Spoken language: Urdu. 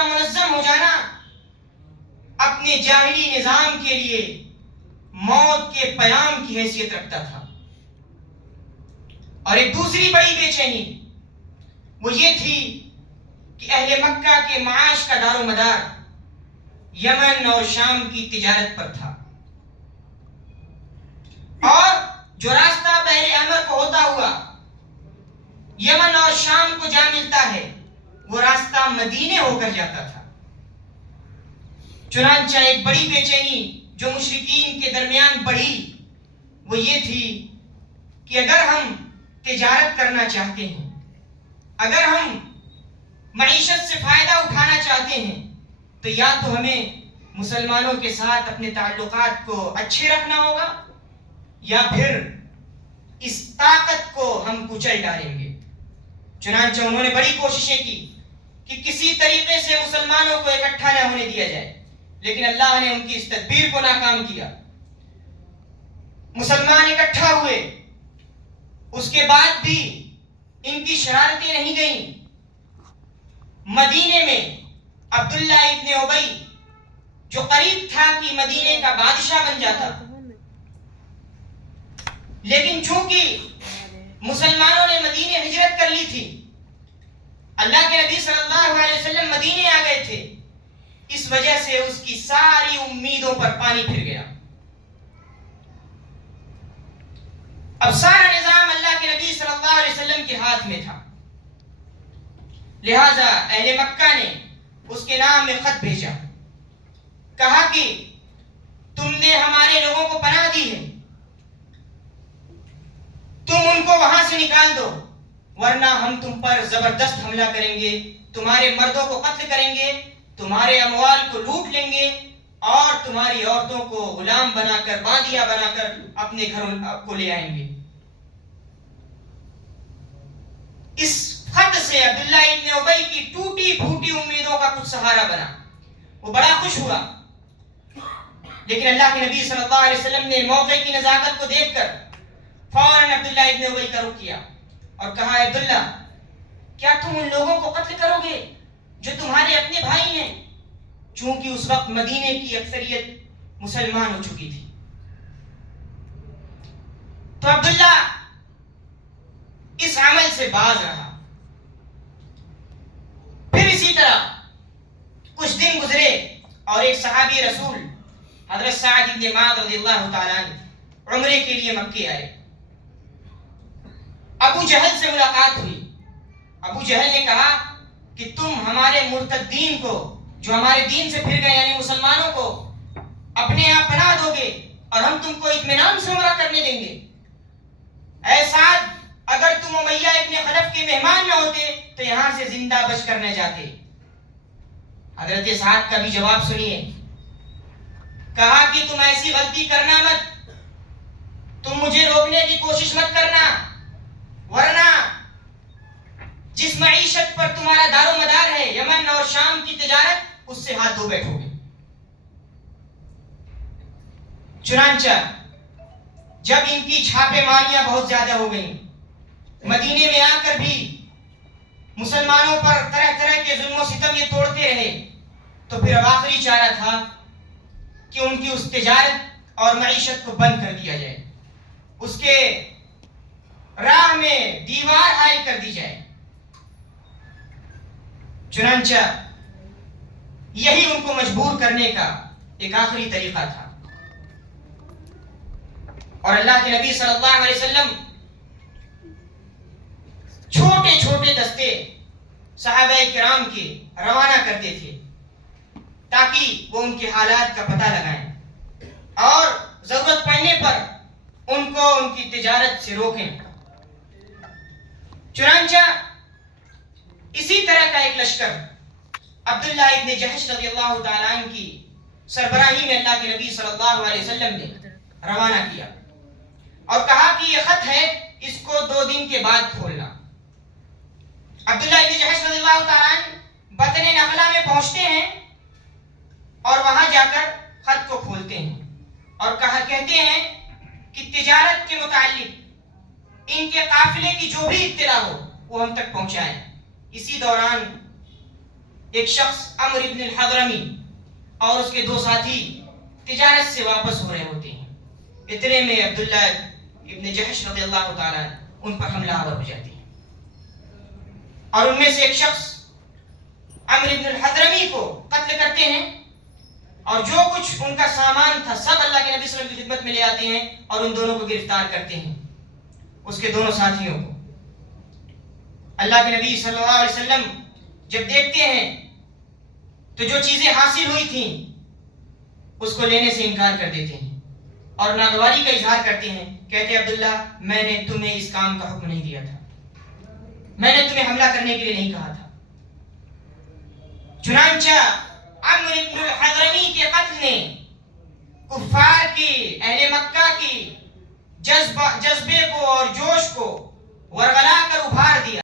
کا منظم ہو جانا اپنے جاہلی نظام کے لیے موت کے پیام کی حیثیت رکھتا تھا. اور ایک دوسری بڑی بے چینی وہ یہ تھی کہ اہل مکہ کے معاش کا دار و مدار یمن اور شام کی تجارت پر تھا، اور جو راستہ بحر احمر کو ہوتا ہوا یمن اور شام کو جا ملتا ہے وہ راستہ مدینے ہو کر جاتا تھا. چنانچہ ایک بڑی بے چینی جو مشرکین کے درمیان بڑھی وہ یہ تھی کہ اگر ہم تجارت کرنا چاہتے ہیں، اگر ہم معیشت سے فائدہ اٹھانا چاہتے ہیں، تو یا تو ہمیں مسلمانوں کے ساتھ اپنے تعلقات کو اچھے رکھنا ہوگا یا پھر اس طاقت کو ہم کچل ڈالیں گے. چنانچہ انہوں نے بڑی کوششیں کی کہ کسی طریقے سے مسلمانوں کو اکٹھا نہ ہونے دیا جائے، لیکن اللہ نے ان کی اس تدبیر کو ناکام کیا. مسلمان اکٹھا ہوئے، اس کے بعد بھی ان کی شرارتیں نہیں گئیں. مدینے میں عبداللہ ابن ابی جو قریب تھا کہ مدینے کا بادشاہ بن جاتا، لیکن چونکہ مسلمانوں نے مدینے ہجرت کر لی تھی، اللہ کے نبی صلی اللہ علیہ وسلم مدینے آ گئے تھے، اس وجہ سے اس کی ساری امیدوں پر پانی پھر گیا. اب سارا نظام اللہ کے نبی صلی اللہ علیہ وسلم کے ہاتھ میں تھا، لہذا اہل مکہ نے اس کے نام میں خط بھیجا، کہا کہ تم نے ہمارے لوگوں کو پناہ دی ہے، تم ان کو وہاں سے نکال دو، ورنہ ہم تم پر زبردست حملہ کریں گے، تمہارے مردوں کو قتل کریں گے، تمہارے اموال کو لوٹ لیں گے، اور تمہاری عورتوں کو غلام بنا کر، باندیا بنا کر اپنے گھروں کو لے آئیں گے. اس خط سے عبداللہ ابن ابی کی ٹوٹی پھوٹی امیدوں کا کچھ سہارا بنا. وہ بڑا خوش ہوا، لیکن اللہ کے نبی صلی اللہ علیہ وسلم نے موقع کی نزاکت کو دیکھ کر فوراً عبداللہ ابن ابی کا رخ کیا اور کہا، عبداللہ کیا تم ان لوگوں کو قتل کرو گے جو تمہارے اپنے بھائی ہیں؟ چونکہ اس وقت مدینے کی اکثریت مسلمان ہو چکی تھی. تو عبداللہ اس عمل سے باز رہا. پھر اسی طرح کچھ دن گزرے اور ایک صحابی رسول حضرت سعد بن معاذ رضی اللہ تعالیٰ عنہ عمرے کے لیے مکے آئے. ابو جہل سے ملاقات ہوئی. ابو جہل نے کہا کہ تم ہمارے مرتدین کو جو ہمارے دین سے پھر گئے یعنی مسلمانوں کو اپنے یہاں پناہ دو گے اور ہم تم کو اطمینان سے عمرہ کرنے دیں گے. اے سعد، اگر تم امیہ ابن خلف کے مہمان نہ ہوتے تو یہاں سے زندہ بچ کر نہ جاتے. حضرت سعد کا بھی جواب سنیے. کہا کہ تم ایسی غلطی کرنا مت، تم مجھے روکنے کی کوشش مت کرنا، ورنہ جس معیشت پر تمہارا دار و مدار ہے یمن اور شام کی تجارت، اس سے ہاتھ دھو بیٹھو گے. چنانچہ جب ان کی چھاپے ماریاں بہت زیادہ ہو گئیں، مدینے میں آ کر بھی مسلمانوں پر طرح طرح کے ظلم و ستم یہ توڑتے رہے، تو پھر اب آخری چارہ تھا کہ ان کی اس تجارت اور معیشت کو بند کر دیا جائے، اس کے راہ میں دیوار حائل کر دی جائے. چنانچہ یہی ان کو مجبور کرنے کا ایک آخری طریقہ تھا. اور اللہ کے نبی صلی اللہ علیہ وسلم چھوٹے چھوٹے دستے صحابہ کرام کے روانہ کرتے تھے تاکہ وہ ان کے حالات کا پتہ لگائیں اور ضرورت پڑنے پر ان کو ان کی تجارت سے روکیں. چنانچہ اسی طرح کا ایک لشکر عبداللہ ابن جہش رضی اللہ تعالیٰ عنہ کی سربراہی میں اللہ کے نبی صلی اللہ علیہ وسلم نے روانہ کیا اور کہا کہ یہ خط ہے، اس کو 2 دن کے بعد کھولنا. عبداللہ ابن جہش رضی اللہ تعالیٰ عنہ بطن نخلہ میں پہنچتے ہیں اور وہاں جا کر خط کو کھولتے ہیں اور کہتے ہیں کہ تجارت کے متعلق ان کے قافلے کی جو بھی اطلاع ہو وہ ہم تک پہنچائیں. اسی دوران ایک شخص عمرو ابن الحضرمی اور اس کے دو ساتھی تجارت سے واپس ہو رہے ہوتے ہیں، اتنے میں عبداللہ ابن جحش رضی اللہ تعالیٰ ان پر حملہ آور ہو جاتے ہیں، اور ان میں سے ایک شخص عمرو ابن الحضرمی کو قتل کرتے ہیں، اور جو کچھ ان کا سامان تھا سب اللہ کے نبی صلی اللہ علیہ وسلم کی خدمت میں لے آتے ہیں اور ان دونوں کو گرفتار کرتے ہیں، اس کے دونوں ساتھیوں کو۔ اللہ کے نبی صلی اللہ علیہ وسلم جب دیکھتے ہیں تو جو چیزیں حاصل ہوئی تھیں اس کو لینے سے انکار کر دیتے ہیں اور ناگواری کا اظہار کرتے ہیں، کہتے ہیں عبداللہ میں نے تمہیں اس کام کا حکم نہیں دیا تھا، میں نے تمہیں حملہ کرنے کے لیے نہیں کہا تھا۔ چنانچہ عمرو ابن الحضرمی کے قتل نے کفار کی، اہل مکہ کی جذبے کو اور جوش